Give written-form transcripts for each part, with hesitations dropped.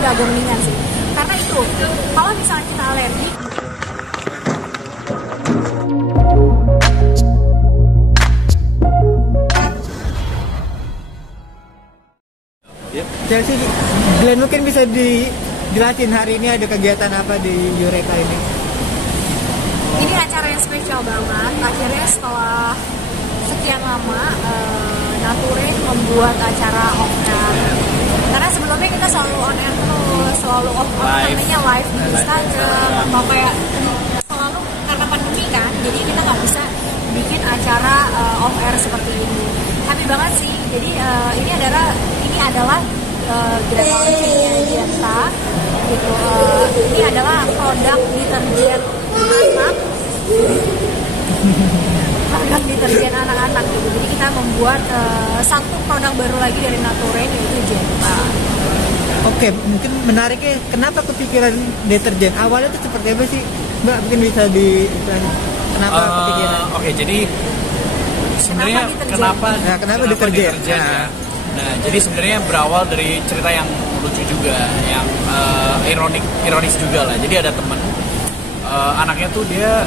udah agak mendingan sih. Karena itu, kalau misalnya kita alergi, Chelsea, Glenn mungkin bisa dijelasin hari ini ada kegiatan apa di Eureka ini? ini acara yang spesial banget. Akhirnya setelah sekian lama, Nature membuat acara on air. Karena sebelumnya kita selalu on air terus, selalu live di Instagram, atau kayak selalu karena pandemi kan, jadi kita nggak bisa bikin acara off air seperti ini. Happy banget sih. Jadi ini adalah grand launchingnya Genta gitu. Ini adalah produk deterjen anak, produk deterjen anak-anak gitu. Jadi kita membuat satu produk baru lagi dari Nature, yaitu Genta. Oke, mungkin menariknya kenapa kepikiran deterjen? Awalnya tuh seperti apa sih Mbak? Mungkin bisa kenapa kepikiran? Oke, jadi sebenarnya kenapa deterjen? Ya. Nah, jadi sebenarnya berawal dari cerita yang lucu juga, yang ironis juga lah. Jadi ada temen, anaknya tuh dia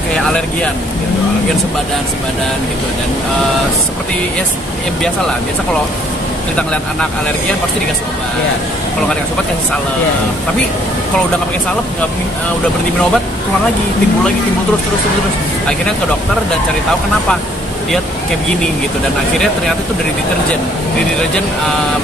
kayak alergian gitu, alergian sebadan gitu, dan seperti ya biasa lah. Biasa kalau kita ngeliat anak alergian pasti dikasih obat. Yeah. Kalau nggak dikasih obat kasih salep. Yeah. Tapi kalau udah nggak pakai salep, udah berhenti minum obat, keluar lagi, timbul terus. Akhirnya ke dokter dan cari tahu kenapa dia kayak begini gitu, dan akhirnya ternyata itu dari deterjen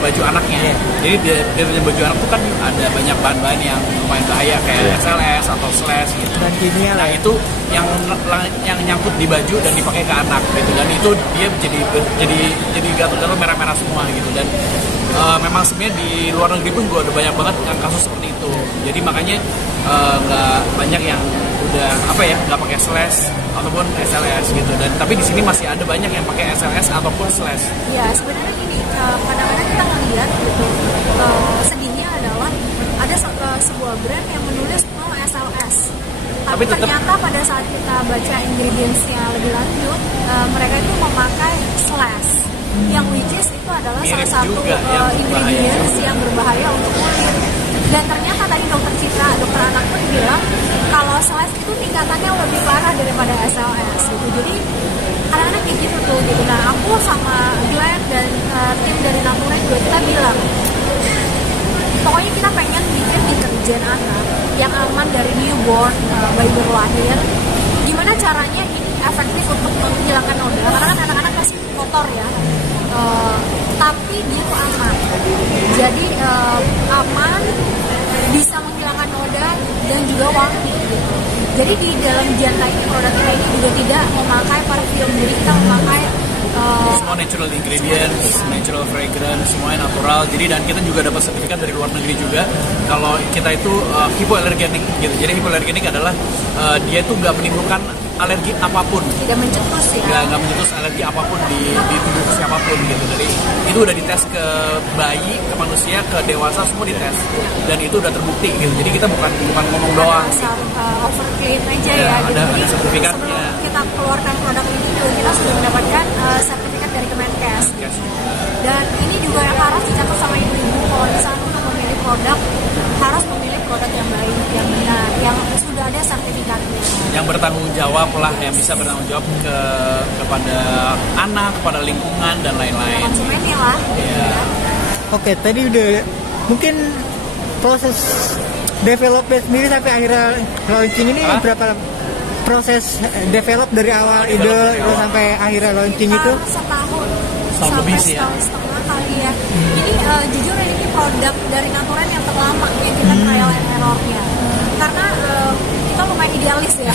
baju anaknya. Yeah. Jadi deterjen baju anak itu kan ada banyak bahan-bahan yang lumayan bahaya kayak SLS atau slash gitu. Dan kimia. Nah itu yang nyangkut di baju dan dipakai ke anak gitu, dan itu dia jadi gatal-gatal merah-merah semua gitu. Dan memang sebenarnya di luar negeri pun juga ada banyak banget yang kasus seperti itu. Jadi makanya nggak banyak yang udah nggak pakai slash ataupun SLS gitu. Dan tapi di sini masih ada banyak yang pakai SLS ataupun slash. Ya sebenarnya gini, kadang-kadang kita ngeliat gitu, sedihnya adalah ada sebuah brand yang menulis no SLS. Tapi ternyata pada saat kita baca ingredients-nya lebih lanjut, mereka itu memakai slash, yang which is itu adalah salah satu ingredients yang berbahaya untuk kulit. Dan ternyata tadi dokter Citra, dokter anak pun bilang kalau slash itu tingkatannya lebih parah daripada SLS gitu. Jadi kadang-kadang kayak gitu tuh gitu. Nah aku sama Glenn dan tim dari Nature juga kita bilang, pokoknya kita pengen bikin deterjen anak yang aman dari newborn, bayi baru lahir. Gimana caranya ini efektif untuk menghilangkan noda? Karena kan anak-anak masih kotor ya, tapi dia tuh aman. Jadi aman, bisa menghilangkan noda dan juga wangi gitu. Jadi di dalam Genta ini, produk kita ini juga tidak memakai parfum, jadi kita memakai semua natural ingredients, natural fragrance, semuanya natural. Jadi dan kita juga dapat sertifikat dari luar negeri juga kalau kita itu hypoallergenic gitu. Jadi hypoallergenic adalah dia itu nggak menimbulkan alergi apapun. Tidak mencetus ya. Nggak mencetus alergi apapun di tubuh siapapun gitu. Jadi itu udah dites ke bayi, ke manusia, ke dewasa, semua dites. Dan itu udah terbukti gitu. Jadi kita bukan ngomong doang. Asal overclaim aja ya. Ada sertifikatnya. Sebelum kita keluarkan produk ini juga kita sudah mendapatkan sertifikat dari Kemenkes. Yes. Dan ini juga yang harus dicatat sama ibu-ibu kalau misalnya untuk memilih produk, harus memilih produk yang baik, yang benar, yang sudah ada sertifikatnya. Yang bertanggung jawab lah, yang bisa bertanggung jawab kepada anak, kepada lingkungan dan lain-lain. Konsumennya lah. Yeah. Oke, tadi udah mungkin proses development sendiri sampai akhirnya launching ini berapa proses develop dari awal ide itu sampai akhirnya launching itu? Setahun lebih sih ya. Setengah kali ya. Jadi jujur ini produk dari Nature yang terlama yang kita trial and error-nya. Karena kita lumayan idealis ya.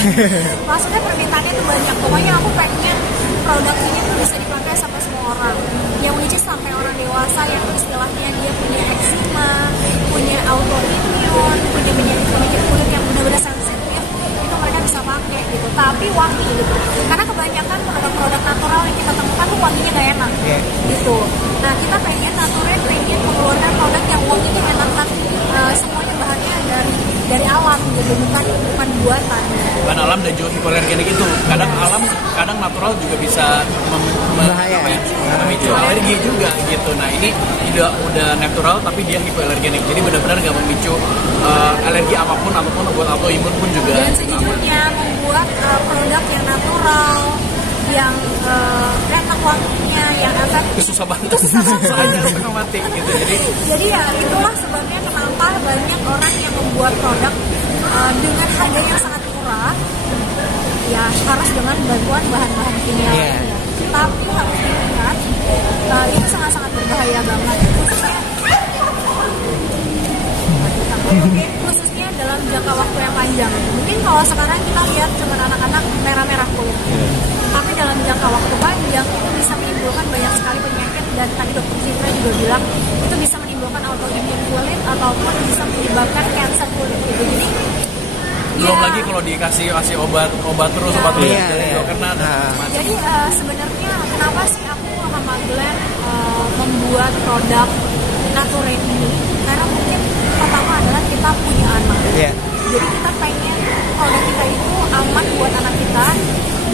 Maksudnya permintaannya itu banyak. Pokoknya aku pengen produk ini tuh bisa dipakai sampai semua orang. Yang which is sampai orang dewasa yang istilahnya dia punya eczema, punya autoimmune, punya penyakit kulit yang benar-benar sensitif, itu mereka bisa pakai gitu. Tapi wangi gitu. Karena kebanyakan produk-produk natural yang kita temukan tuh wanginya gak enak gitu. Nah kita pengen mengeluarkan produk yang wanginya enak, tapi semuanya bahannya dari alam gitu. bukan buatan. Bukan alam dan juga hipoalergenik itu. Kadang alam, kadang natural juga bisa memicu alergi juga gitu. Nah ini udah natural tapi dia hipoalergenik. Jadi benar-benar nggak memicu alergi apapun ataupun buat autoimun pun juga. Dan sejujurnya membuat produk yang natural, yang enak wanginya, yang efektif, susah banget. Susah mati gitu. Jadi ya itulah sebabnya kenapa banyak orang yang membuat produk dengan harga yang sangat murah, ya harus dengan bantuan bahan-bahan kimia. Tapi harus diingat itu sangat-sangat berbahaya banget, khususnya dalam jangka waktu yang panjang. Mungkin kalau sekarang kita lihat cuma anak-anak merah-merah kulit, tapi dalam jangka waktu panjang itu bisa menimbulkan banyak sekali penyakit, dan tadi dokter Citra juga bilang itu bisa menimbulkan autoimun kulit ataupun bisa menyebabkan kanker kulit gitu. Jadi belum lagi kalau dikasih obat terus juga kena. Jadi sebenarnya kenapa sih aku sama Glenn membuat produk Naturen ini, karena mungkin pertama adalah kita punya anak. Jadi kita pengen produk kita itu aman buat anak kita,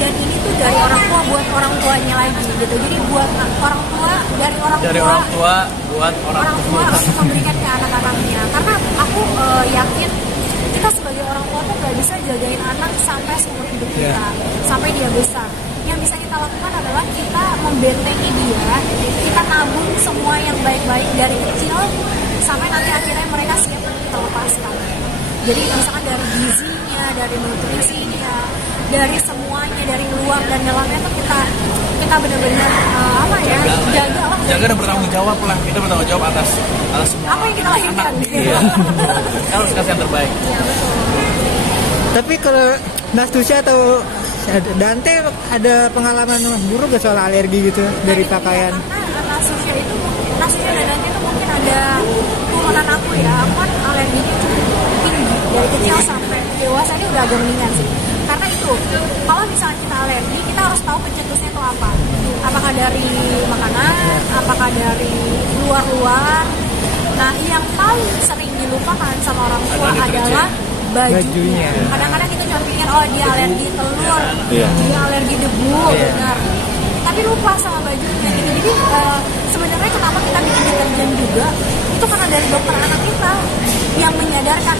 dan ini tuh dari orang tua buat orang tuanya lagi gitu. Jadi buat orang tua dari orang tua buat orang tua untuk memberikan ke anak-anaknya. Karena aku yakin kita sebagai orang tua tuh gak bisa jagain anak sampai seumur hidup kita, sampai dia besar. Yang bisa kita lakukan adalah kita membentengi dia, kita nabung semua yang baik-baik dari kecil sampai nanti akhirnya mereka siap untuk kita lepaskan. Jadi misalkan dari gizinya, dari nutrisinya, dari semuanya, dari luar dan dalamnya tuh kita benar-benar jaga dan bertanggung jawab lah. Kita bertanggung jawab atas semua apa yang kita lakukan. Kita harus kasih yang terbaik. Tapi kalau Nastusya atau Dante ada pengalaman buruk gak soal alergi gitu dari pakaian? Karena Nastusya dan Dante itu mungkin ada turunan aku ya. Aku kan alerginya cukup tinggi dari kecil sampai dewasa, ini udah agak mendingan sih. Karena itu, kalau misalnya kita alergi, kita harus tahu pencetusnya itu apa. Apakah dari makanan, apakah dari luar. Nah, yang paling sering dilupakan sama orang tua adalah bajunya. Kadang-kadang kita cuma pikir, oh dia alergi telur, dia alergi debu, benar. Tapi lupa sama bajunya gitu. Jadi sebenarnya kenapa kita bikin deterjen juga, itu karena dari dokter anak kita yang menyadarkan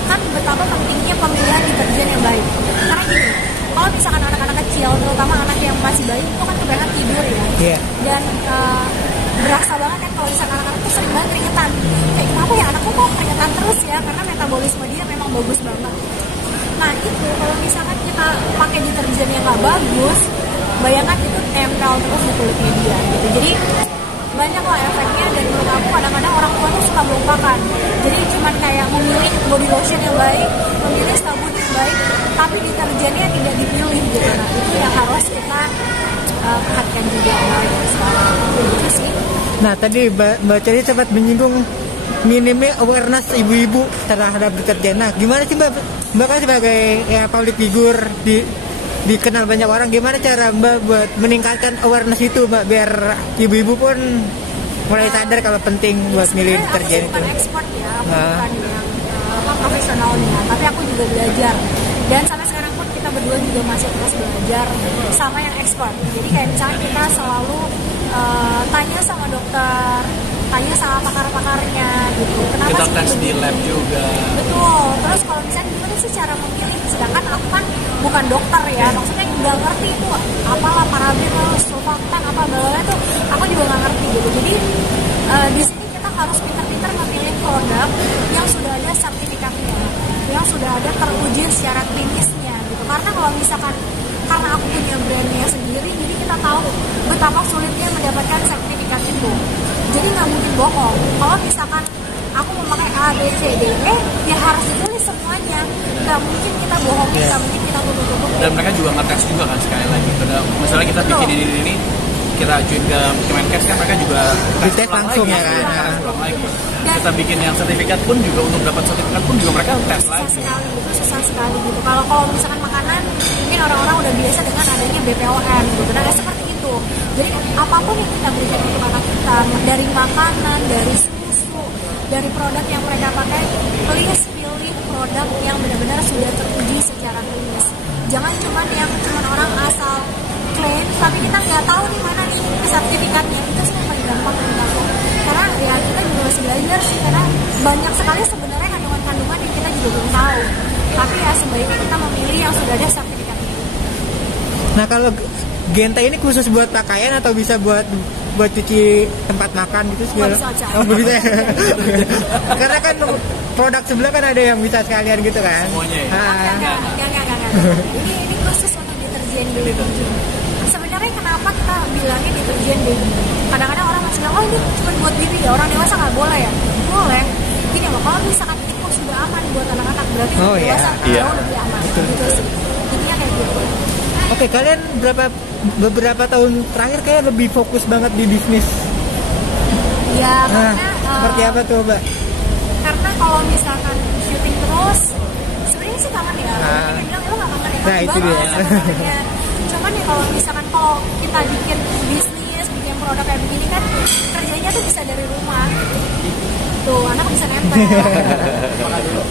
akan betapa pentingnya pemilihan deterjen yang baik. Karena gini, kalau misalkan anak-anak kecil, terutama anak yang masih bayi, itu kan kebanyakan tidur ya. Dan berasa banget kan kalau misalkan anak-anak itu sering banget keringetan. Kayak kenapa ya anakku kok keringetan terus ya, karena metabolisme dia memang bagus banget. Nah itu kalau misalkan kita pakai deterjen yang gak bagus, bayangkan itu tempel terus di kulitnya dia gitu. Jadi banyak lah efeknya, dan menurut aku kadang-kadang orang tua tuh suka melupakan. Jadi cuman kayak memilih body lotion yang baik, memilih sabun yang baik, tapi deterjennya tidak dipilih gitu. Nah itu yang harus kita perhatikan juga sekarang gitu sih. Nah tadi Mbak Ceri sempat menyinggung minimnya awareness ibu-ibu terhadap deterjen. Nah gimana sih Mbak kan sebagai public figure dikenal banyak orang, gimana cara Mbak buat meningkatkan awareness itu Mbak, biar ibu-ibu pun mulai sadar kalau penting buat milih deterjen itu? Bukan ekspor ya, bukan yang profesionalnya, tapi aku juga belajar, dan sampai sekarang pun kita berdua juga masih terus belajar sama yang ekspor. Jadi kayak misalnya kita selalu tanya sama dokter, tanya sama pakar-pakarnya gitu. Kenapa kita tes di lab juga. Betul. Terus kalau misalnya gimana sih cara memilih? Sedangkan aku kan bukan dokter ya, maksudnya nggak ngerti itu apalah paraben, sulfatan, apa bala itu aku juga nggak ngerti gitu. Jadi di sini kita harus pintar-pintar memilih produk yang sudah ada sertifikatnya, yang sudah ada teruji secara klinisnya gitu. Karena kalau misalkan karena aku punya brandnya sendiri, jadi kita tahu betapa sulitnya mendapatkan sertifikat itu. Jadi nggak mungkin bohong. Kalau misalkan aku memakai A, B, C, D, E, ya harus ditulis semuanya. Nggak mungkin kita bohongin, nggak mungkin kita tutup-tutup. Dan mereka juga ngetes juga kan sekali lagi. Misalnya kita bikin ini, kita ajuin ke Kemenkes kan mereka juga tes langsung ya kan. Kita bikin yang sertifikat pun juga, untuk dapat sertifikat pun juga mereka tes lagi. Susah sekali gitu. Kalau misalkan makanan, mungkin orang-orang udah biasa dengan adanya BPOM gitu. Nah seperti itu. Jadi apapun yang kita berikan untuk anak kita, dari makanan, dari susu, dari produk yang mereka pakai, please pilih produk yang benar-benar sudah teruji secara klinis. Jangan cuma orang asal klaim tapi kita nggak tahu nih mana nih sertifikatnya. Itu sih yang paling gampang menurut aku. Karena ya kita juga masih belajar sih, karena banyak sekali sebenarnya kandungan-kandungan yang kita juga belum tahu. Tapi ya sebaiknya kita memilih yang sudah ada sertifikatnya. Nah kalau Genta ini khusus buat pakaian atau bisa buat cuci tempat makan gitu segala? Oh, bisa. Karena kan produk sebelah kan ada yang bisa sekalian gitu kan? Semuanya ya? Enggak. Ini khusus untuk deterjen baby. Sebenarnya kenapa kita bilangnya deterjen baby? Kadang-kadang orang masih bilang, oh ini cuma buat baby ya, orang dewasa nggak boleh ya? Boleh. Gini loh, kalau misalkan ini kok sudah aman buat anak-anak, berarti dewasa jauh lebih aman. Gitu sih. Intinya kayak gitu. Oke, kalian beberapa tahun terakhir kayak lebih fokus banget di bisnis. Ya, karena seperti apa tuh, Mbak? Karena kalau misalkan syuting terus, sebenarnya sih kangen ya. Kita bilang lo nggak kangen ya, nah, itu dia. Ya. Cuman ya kalau misalkan kita bikin bisnis, bikin produk kayak begini kan, kerjanya tuh bisa dari rumah. Tuh, anak bisa nempel.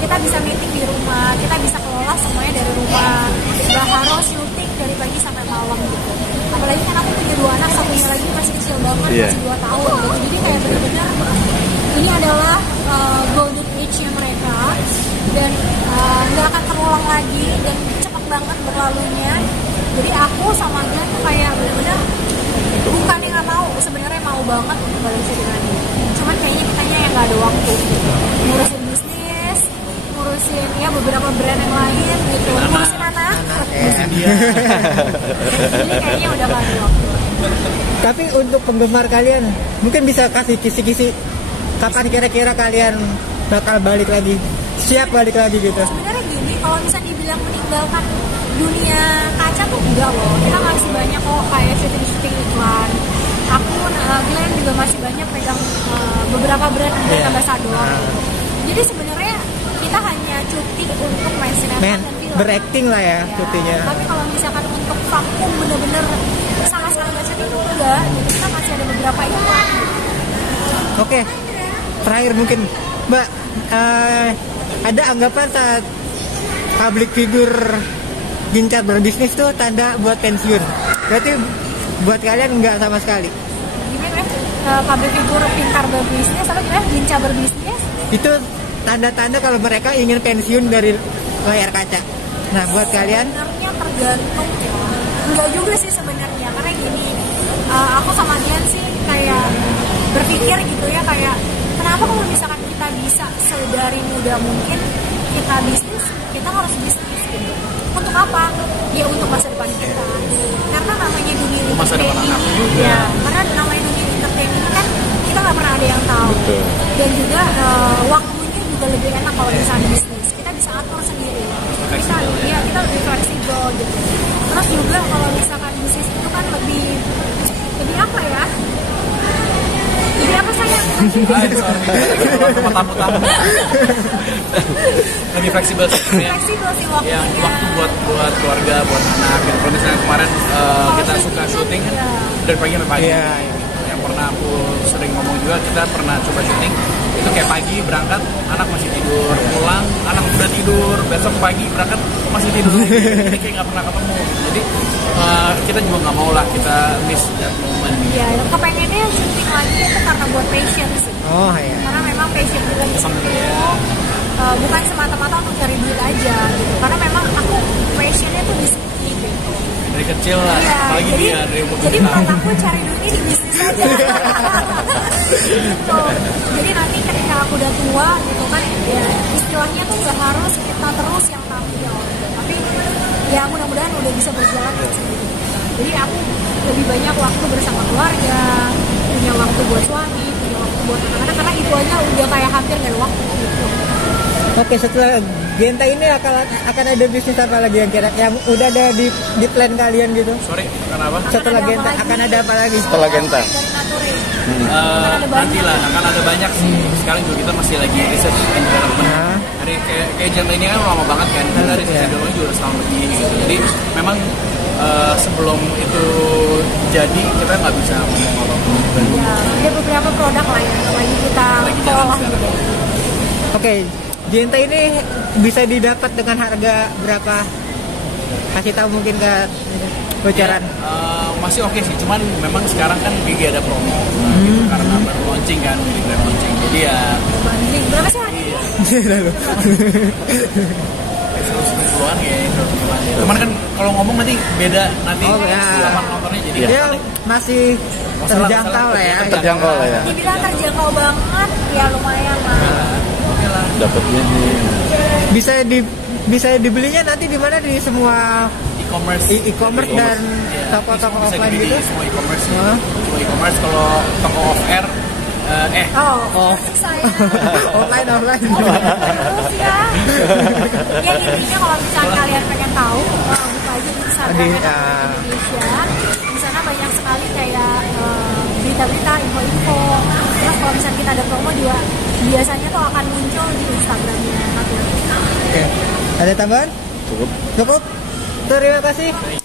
Kita bisa meeting di rumah, kita bisa kelola semuanya dari rumah. Gak harus syuting dari pagi sampai malam gitu. Apalagi kan aku punya 2 anak, satunya lagi masih kecil banget, masih 2 tahun gitu. Jadi kayak benar-benar ini adalah golden age-nya mereka, dan nggak akan terulang lagi, dan cepet banget berlalunya. Jadi aku sama dia tuh kayak benar-benar bukannya nggak mau, sebenarnya mau banget untuk balik syuting lagi. Cuman kayaknya kitanya yang nggak ada waktu gitu. Ngurusin bisnis, ngurusin ya beberapa brand yang lain gitu, ngurusin anak. Jadi kayaknya udah nggak ada waktu. Tapi untuk penggemar kalian, mungkin bisa kasih kisi-kisi kapan kira-kira kalian bakal balik lagi, siap balik lagi gitu? Sebenarnya gini, kalau misalnya dibilang meninggalkan dunia kaca tuh enggak loh. Kita masih banyak kok kayak syuting iklan. Aku, Glenn juga masih banyak pegang beberapa brand ambassador. Jadi sebenarnya kita hanya cuti untuk main sinetron dan film. Berakting lah ya cutinya. Tapi kalau misalkan untuk vakum bener-bener sama sekali nggak syuting tuh enggak. Jadi kita masih ada beberapa iklan. Oke. Terakhir mungkin Mbak, ada anggapan saat public figure gencar berbisnis tuh tanda buat pensiun? Berarti buat kalian nggak sama sekali? Gimana public figure pintar berbisnis atau gimana gencar berbisnis? Itu tanda-tanda kalau mereka ingin pensiun dari layar kaca. Nah buat kalian? Sebenarnya tergantung ya. Enggak juga sih sebenarnya, karena gini, aku sama Dian sih kayak berpikir gitu ya, kayak kenapa kalau misalkan kita bisa sedari muda mungkin kita bisnis, kita harus bisnis gitu. Untuk apa? Ya untuk masa depan kita. Karena namanya dunia entertain ini, ya, karena namanya dunia entertain ini kan kita nggak pernah ada yang tahu. Betul. Dan juga waktunya juga lebih enak kalau misalnya bisnis. Kita bisa atur sendiri. Kita lebih fleksibel gitu. Terus juga kalau misalkan bisnis itu kan lebih apa ya? Jadi apa sayang? Tamu-tamu. Lebih fleksibel sih. Fleksibel sih waktunya. Ya, waktu buat keluarga, buat anak. Gitu. Kalau misalnya kemarin kita suka syuting kan dari pagi sampai pagi. Yang pernah aku sering ngomong juga, kita pernah coba syuting. Itu kayak pagi berangkat, anak masih tidur, pulang, anak udah tidur, besok pagi berangkat masih tidur lagi. Jadi kayak nggak pernah ketemu. Jadi kita juga nggak mau lah kita miss that moment. Iya, kepengennya syuting lagi itu karena buat passion sih. Oh iya. Karena memang passion juga di situ. Bukan semata-mata untuk cari duit aja gitu. Karena memang aku passionnya tuh di sini gitu. Dari kecil lah, apalagi dia dari umur jadi menurut aku cari duitnya di bisnis aja. Gitu. Jadi nanti ketika aku udah tua gitu kan, ya istilahnya tuh nggak harus kita terus yang tampil gitu. Tapi ya mudah-mudahan udah bisa berjalan sendiri. Jadi aku lebih banyak waktu bersama keluarga, punya waktu buat suami, punya waktu buat anak-anak, karena itu aja udah kayak hampir dari waktu gitu. Oke, setelah Genta ini akan ada bisnis apa lagi yang udah ada di plan kalian gitu? Sorry, kenapa? Setelah Genta akan ada apa lagi? Setelah Genta. Nanti lah, akan ada banyak sih. Sekarang juga kita masih lagi research and development. Dari kayak Genta ini kan lama banget kan. Kita research and development juga setahun lebih gitu. Jadi memang sebelum itu jadi kita nggak bisa ngomong apa-apa. Ya, ada beberapa produk lah yang lagi kita olah gitu. Oke, Jenta ini bisa didapat dengan harga berapa? Kasih tahu mungkin ke bocoran. Masih oke sih, cuman memang sekarang kan Gigi ada promo gitu, karena baru launching kan, jadi grand launching. Jadi ya Banding berapa sih harganya? 110-an ya, 110-an. Cuman kan kalau ngomong nanti beda nanti sama nontonnya, jadi Ya masih terjangkau lah ya. Terjangkau lah ya. Dibilang terjangkau banget, ya lumayan lah. oke lah. Dapatnya di Bisa dibelinya nanti di mana, di semua E-commerce dan toko-toko offline gitu. Semua e-commerce. Semua e-commerce. Kalau toko off air Oh. Saya offline. terus ya. Ya intinya kalau misalnya kalian pengen tahu, buka aja di Instagram Indonesia. Di sana banyak sekali kayak berita-berita, info-info. Terus kalau misalnya kita ada promo juga biasanya tuh akan muncul di Instagramnya. Oke. Ada tambahan? cukup. Cukup. Terima kasih.